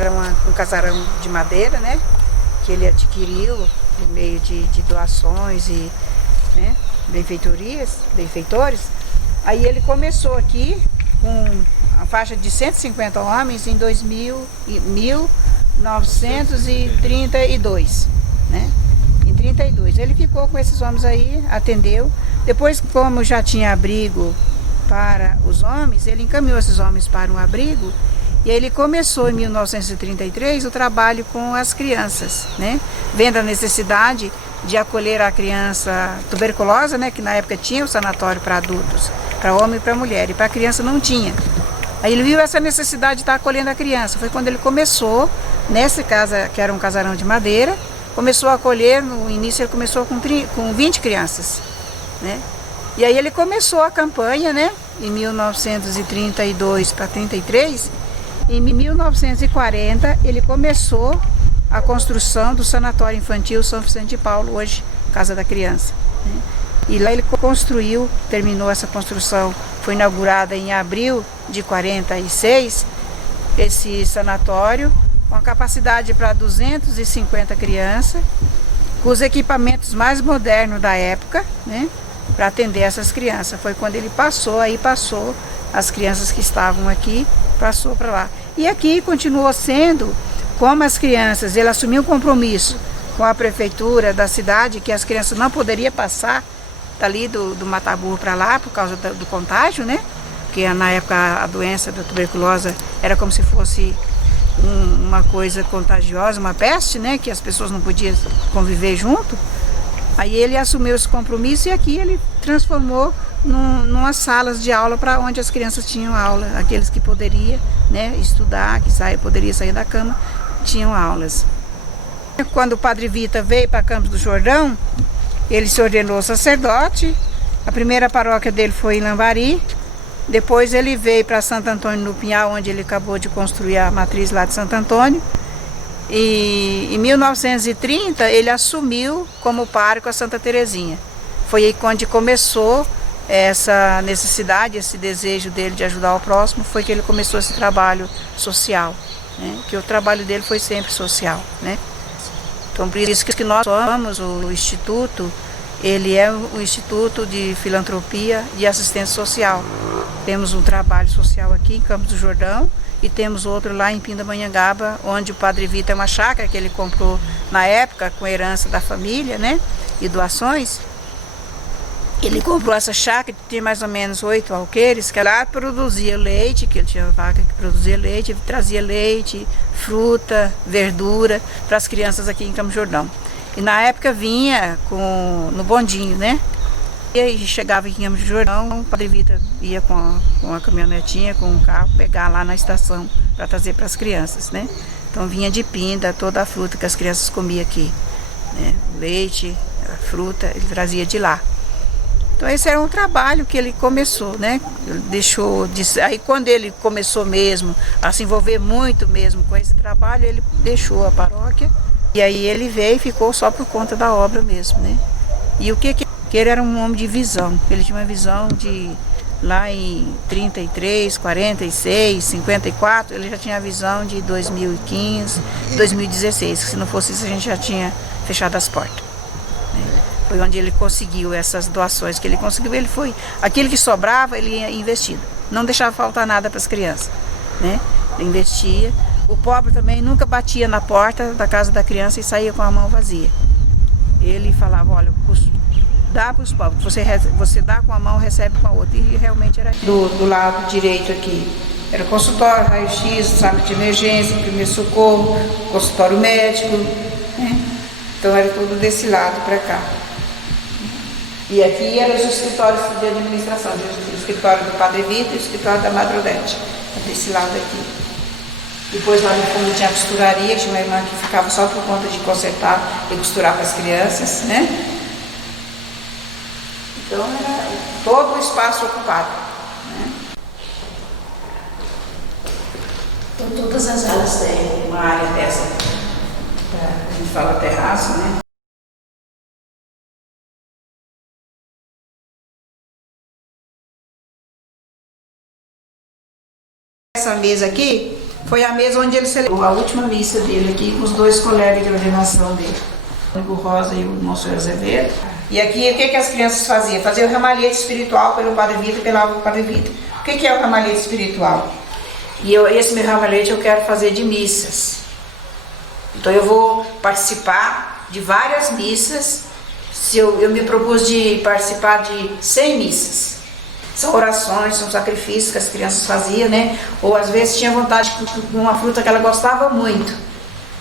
Era um casarão de madeira, né? Que ele adquiriu por meio de doações e, né, benfeitores. Aí ele começou aqui com a faixa de 150 homens em 1932, né? Em 32. Ele ficou com esses homens aí, atendeu. Depois, como já tinha abrigo para os homens, ele encaminhou esses homens para um abrigo. E aí ele começou em 1933 o trabalho com as crianças, né? Vendo a necessidade de acolher a criança tuberculosa, né? Que na época tinha o sanatório para adultos, para homem e para mulher, e para criança não tinha. Aí ele viu essa necessidade de estar acolhendo a criança. Foi quando ele começou, nessa casa, que era um casarão de madeira, começou a acolher. No início ele começou com 20 crianças, né? E aí ele começou a campanha, né? Em 1932 para 33. Em 1940 ele começou a construção do Sanatório Infantil São Vicente de Paulo, hoje Casa da Criança, né? E lá ele construiu, terminou essa construção, foi inaugurada em abril de 46, esse sanatório, com a capacidade para 250 crianças, com os equipamentos mais modernos da época, né, para atender essas crianças. Foi quando ele passou as crianças que estavam aqui, passou para lá. E aqui continuou sendo, como as crianças, ele assumiu um compromisso com a prefeitura da cidade, que as crianças não poderiam passar dali do Mataburro para lá, por causa do contágio, né? Porque na época a doença da tuberculose era como se fosse uma coisa contagiosa, uma peste, né? Que as pessoas não podiam conviver junto. Aí ele assumiu esse compromisso e aqui ele transformou numas salas de aula para onde as crianças tinham aula. Aqueles que poderiam, né, estudar, que poderiam sair da cama, tinham aulas. Quando o Padre Vita veio para Campos do Jordão, ele se ordenou sacerdote. A primeira paróquia dele foi em Lambari. Depois ele veio para Santo Antônio no Pinhal, onde ele acabou de construir a matriz lá de Santo Antônio. E em 1930 ele assumiu como pároco a Santa Terezinha. Foi aí quando começou essa necessidade, esse desejo dele de ajudar o próximo, foi que ele começou esse trabalho social, né? Que o trabalho dele foi sempre social, né? Então por isso que nós somos o Instituto, ele é o Instituto de Filantropia e Assistência Social. Temos um trabalho social aqui em Campos do Jordão e temos outro lá em Pindamonhangaba, onde o Padre Vita é uma chácara que ele comprou na época com herança da família, né? E doações. Ele comprou essa chácara que tinha mais ou menos 8 alqueires, que lá produzia leite, que ele tinha uma vaca que produzia leite, ele trazia leite, fruta, verdura para as crianças aqui em Campos do Jordão. E na época vinha no bondinho, né? E aí chegava aqui em Campos do Jordão, o Padre Vita ia com a caminhonetinha, com o carro, pegar lá na estação para trazer para as crianças, né? Então vinha de Pinda toda a fruta que as crianças comiam aqui, né? Leite, a fruta, ele trazia de lá. Então esse era um trabalho que ele começou, né? Ele deixou aí quando ele começou mesmo a se envolver muito mesmo com esse trabalho, ele deixou a paróquia e aí ele veio e ficou só por conta da obra mesmo, né? E o que ele era um homem de visão, ele tinha uma visão de lá em 33, 46, 54, ele já tinha a visão de 2015, 2016, que se não fosse isso a gente já tinha fechado as portas. Foi onde ele conseguiu essas doações que ele conseguiu. Ele foi, aquilo que sobrava, ele ia investindo. Não deixava faltar nada para as crianças, né? Ele investia. O pobre também nunca batia na porta da casa da criança e saía com a mão vazia. Ele falava, olha, dá para os pobres. Você dá com a mão, recebe com a outra. E realmente era do lado direito aqui. Era consultório, raio-x, sala de emergência, primeiro socorro, consultório médico, né? Então era tudo desse lado para cá. E aqui eram os escritórios de administração, o escritório do Padre Vita e o escritório da Madre Odete, desse lado aqui. Depois lá no fundo tinha a costuraria, tinha uma irmã que ficava só por conta de consertar e costurar para as crianças, né? Então era todo o espaço ocupado, né? Então todas as áreas têm uma área dessa, a gente fala terraço, né? Essa mesa aqui Foi a mesa onde ele celebrou a última missa dele aqui com os dois colegas de ordenação dele, o Rosa e o Monsenhor Azevedo. E aqui, o que as crianças faziam? Faziam o ramalhete espiritual pelo Padre Vitor e pela obra do Padre Vitor. O que é o ramalhete espiritual? E esse meu ramalhete eu quero fazer de missas. Então eu vou participar de várias missas. Eu me propus de participar de 100 missas. São orações, são sacrifícios que as crianças faziam, né? Ou às vezes tinha vontade de uma fruta que ela gostava muito.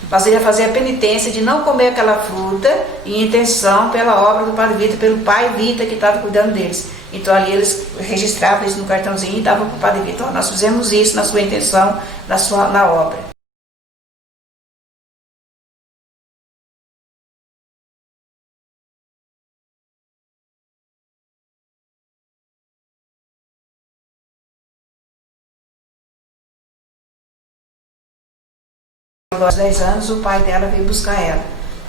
Fazia a penitência de não comer aquela fruta em intenção pela obra do Padre Vitor, pelo pai Vitor que estava cuidando deles. Então ali eles registravam isso no cartãozinho e davam para o Padre Vitor. Nós fizemos isso na sua intenção, na obra. Aos 10 anos, o pai dela veio buscar ela,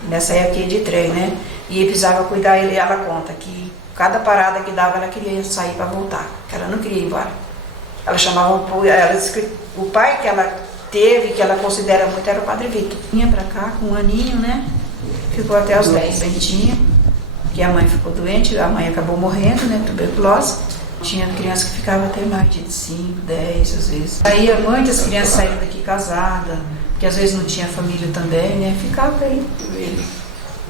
nessa época de trem, né? E ele precisava cuidar, ela conta que cada parada que dava, ela queria sair para voltar, que ela não queria ir embora. Ela chamava o pai que ela teve, que ela considera muito, era o Padre Vitor. Vinha para cá com um aninho, né? Ficou até os 10, bentinho, que a mãe ficou doente, a mãe acabou morrendo, né? Tuberculose. Tinha criança que ficava até mais de 5, 10 às vezes. Aí muitas crianças saíram daqui casadas, que às vezes não tinha família também, né? Ficava aí.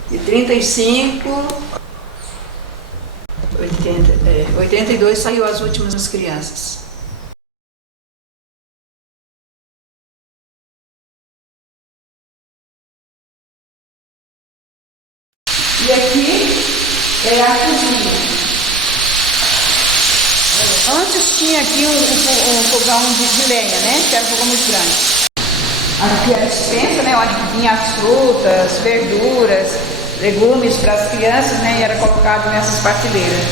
De 35, 82 saiu as últimas crianças. E aqui é a cozinha. Antes tinha aqui um fogão de lenha, né? Que era um fogão muito grande. Aqui a dispensa, né, onde vinha as frutas, verduras, legumes para as crianças, né, e era colocado nessas prateleiras.